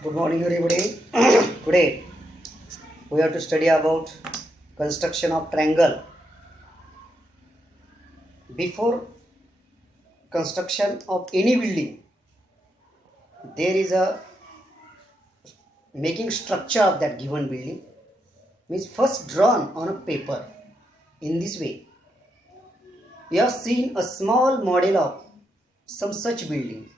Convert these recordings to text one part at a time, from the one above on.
Good morning, everybody. Today we have to study about construction of triangle. Before construction of any building, there is a making structure of that given building. Means first drawn on a paper. In this way, we have seen a small model of some such building.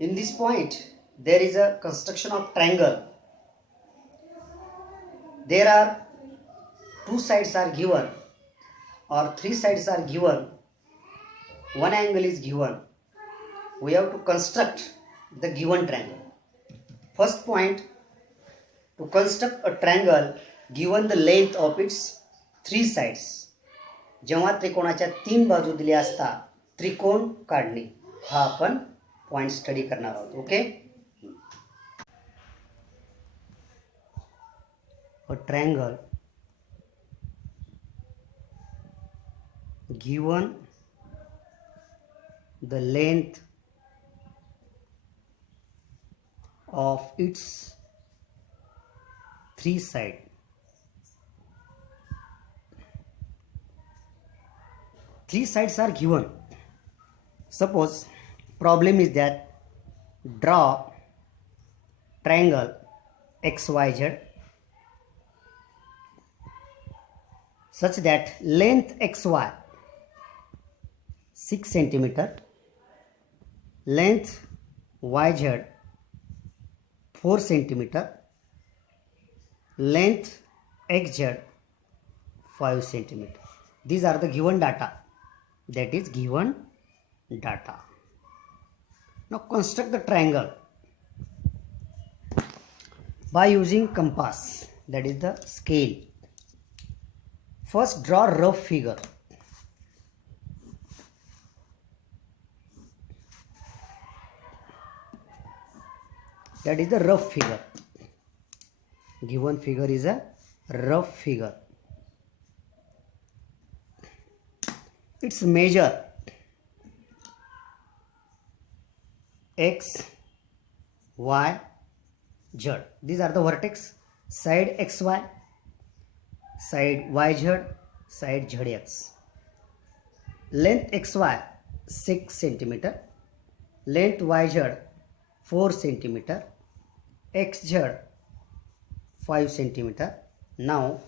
In this point, there is a construction of triangle. There are two sides are given or three sides are given, one angle is given. We have to construct the given triangle. First point, to construct a triangle given the length of its three sides. जेव्हा त्रिकोणाच्या तीन बाजू दिल्या असता त्रिकोण काढणे हा आपण पॉइंट स्टडी करणार आहोत. Okay. A triangle given the length of its three sides. Three sides are given. Suppose problem is that draw triangle XYZ such that length XY 6 centimeter, length YZ 4 centimeter, length XZ 5 centimeter. These are the given data. That is given data. Now construct the triangle by using compass, that is the scale. First draw rough figure. That is the rough figure. Given figure is a rough figure. Its measure x, y, z. These are the vertex. Side xy, side yz, side zx. Length xy 6 centimeter, length yz 4 centimeter, xz 5 centimeter. Now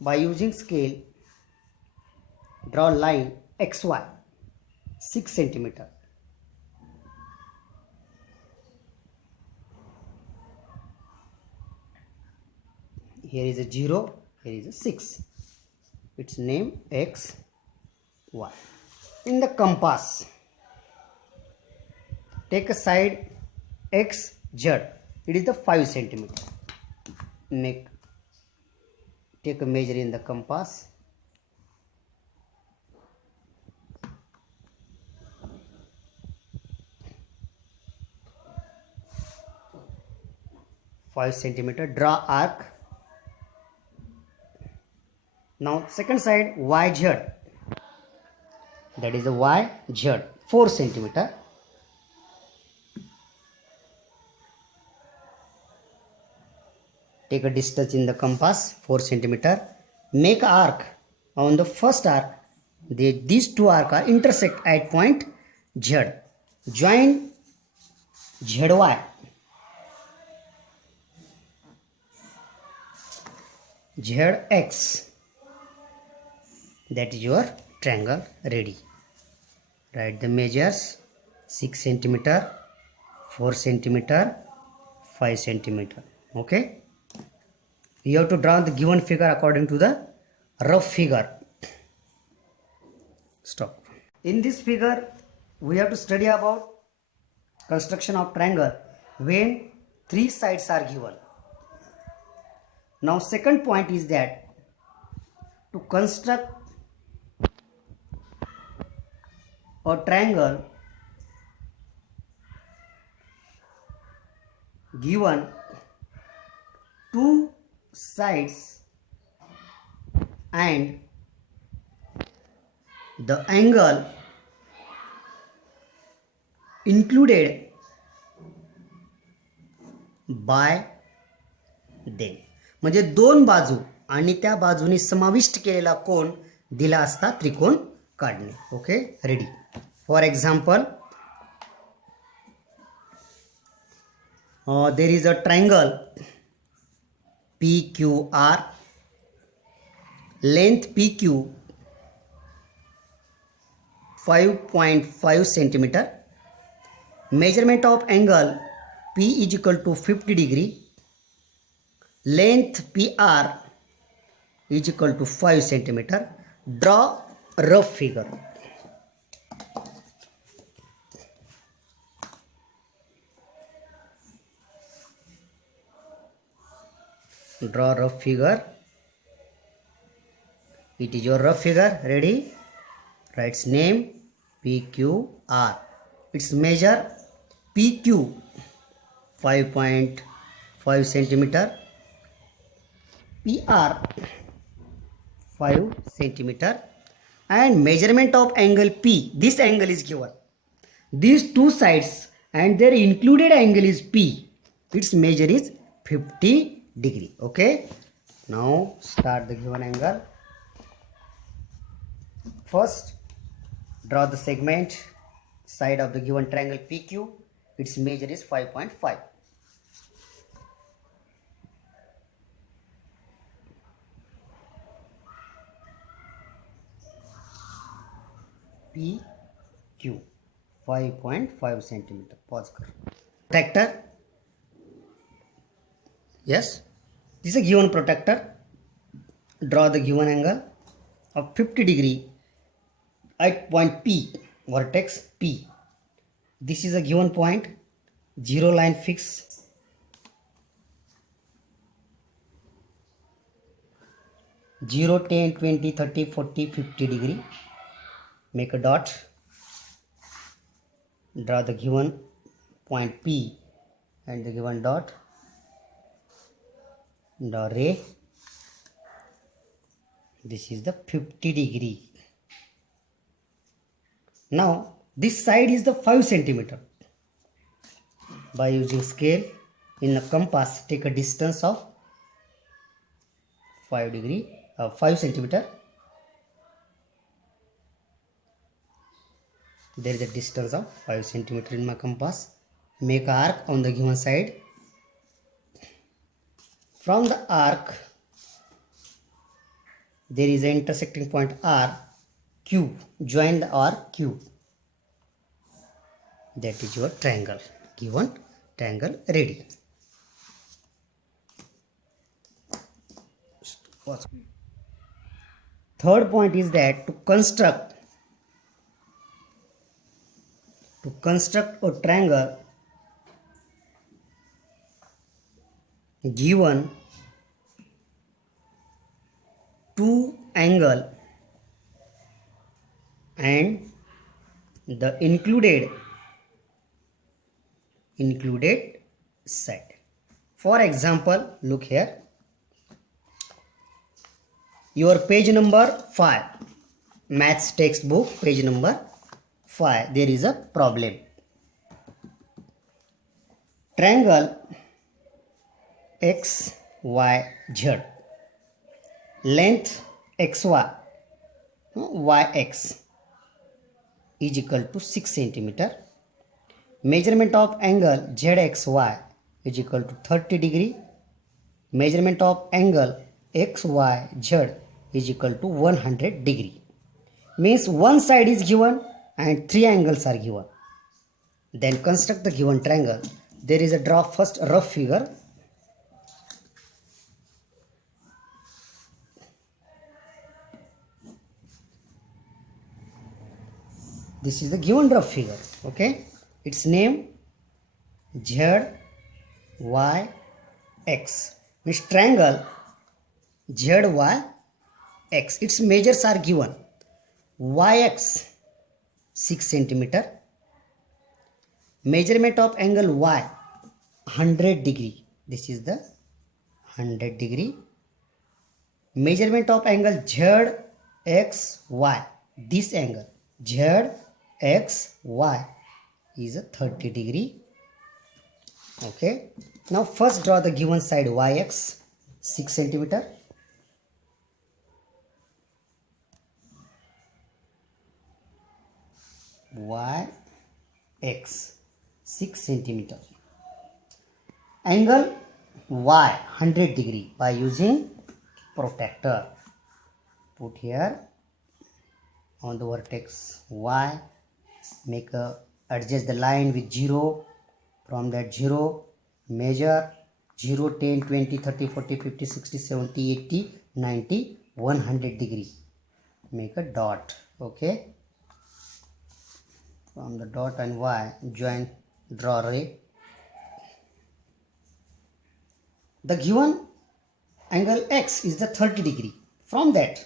by using scale, draw line xy 6 centimeter. Here is a 0, here is a 6. Its name x, y. In the compass, take a side x, z. It is the 5 centimeter. Take a measure in the compass. Five centimeter. Draw arc. Now second side YZ, that is a YZ 4 centimeter. Take a distance in the compass 4 centimeter. Make arc. On the first arc, these two arcs are intersect at point Z. Join ZY. ZX. That is your triangle ready. Write the measures: 6 centimeter, 4 centimeter, 5 centimeter. Okay. You have to draw the given figure according to the rough figure. Stop. In this figure, we have to study about construction of triangle when three sides are given. Now second point is that to construct a triangle given two sides and the angle included bye them. म्हणजे दोन बाजू आणि त्या बाजूने समाविष्ट केलेला कोन दिला असता त्रिकोण काढणे. Okay, ready. For example, there is a triangle PQR, length PQ 5.5 centimeter, measurement of angle P is equal to 50 degree, length PR is equal to 5 centimeter. Draw rough figure. Draw rough figure. It is your rough figure. Ready? Write name PQR. Its measure PQ 5.5 centimeter, PR 5 centimeter, and measurement of angle P. This angle is given. These two sides and their included angle is P. Its measure is 50 degree. Okay, now start the given angle. First, draw the segment side of the given triangle PQ. Its measure is 5.5. PQ 5.5 centimeter. Pause कर. Protractor. Yes, this is a given protractor. Draw the given angle of 50 degree at point P, vertex P. This is a given point. Zero line fix. Zero, 10, 20, 30, 40, 50 degree. Make a dot. Draw the given point P and the given dot. Draw ray. This is the 50 degree. Now this side is the 5 centimeter. By using scale in a compass, take a distance of 5 centimeter. There is a distance of 5 centimeter in my compass. Make an arc on the given side. From the arc, there is an intersecting point R, Q. Join the R, Q. That is your triangle. Given triangle ready. Third point is that to construct a triangle given two angle and the included side. For example, look here. Your page number 5, maths textbook, page number 5. There is a problem. Triangle XYZ, length XY, YX is equal to 6 centimeter. Measurement of angle ZXY is equal to 30 degree. Measurement of angle XYZ is equal to 100 degree. Means one side is given and three angles are given. Then construct the given triangle. There is a first rough figure. This is the given rough figure. Okay, its name ZYX. Means triangle ZYX. Its measures are given. YX 6 centimeter. Measurement of angle Y 100 degree. This is the 100 degree. Measurement of angle ZXY. This angle ZXY is a 30 degree. Okay. Now first draw the given side yx 6 centimeter. Yx 6 centimeter. Angle y 100 degree by using protractor. Put here on the vertex y. Adjust the line with 0. From that 0, measure 0, 10, 20, 30, 40, 50, 60, 70, 80, 90, 100 degree. Make a dot. Okay. From the dot and y, draw ray. The given angle x is the 30 degree. From that,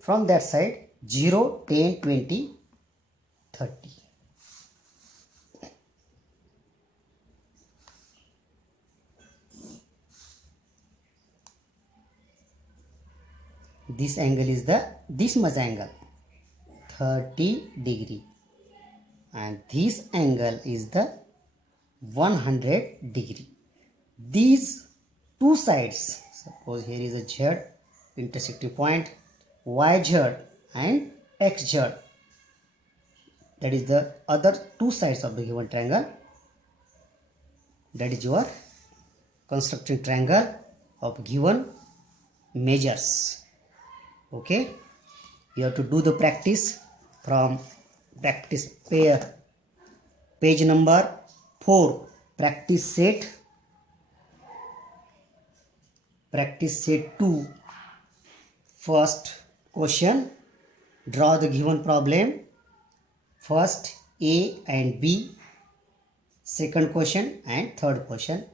from that side 0, 10, 20, 30. This angle is this much angle 30 degree, and this angle is the 100 degree. These two sides, suppose here is a z intersecting point, yz and xz, that is the other two sides of the given triangle. That is your constructing triangle of given measures. Okay, you have to do the practice from practice page number 4, practice set 2. First question, draw the given problem. First A and B, second question and third question.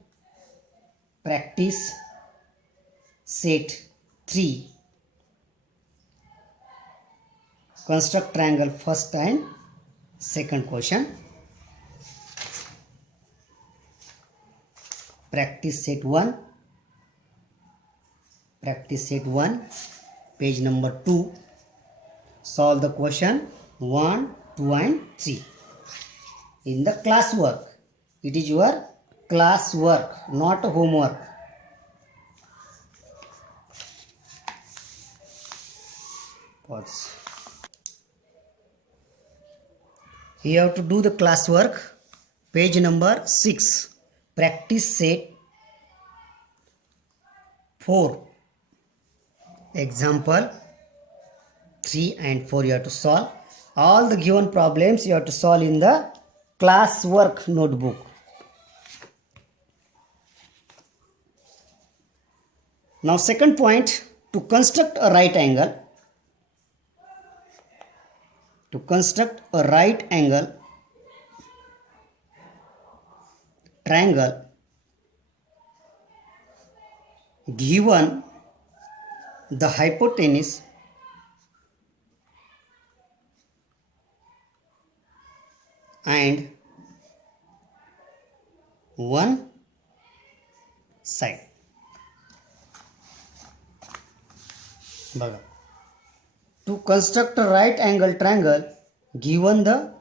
Practice set 3, construct triangle first and second question. Practice set 1, page number 2. Solve the question 1, 2 and 3. In the class work, it is your class work, not homework. Pause. You have to do the class work, page number 6, practice set 4, example 3 and 4. You have to solve all the given problems. You have to solve in the class work notebook. Now second point, to construct a right angle. To construct a right angle triangle given the hypotenuse and one side. To construct a right angle triangle given the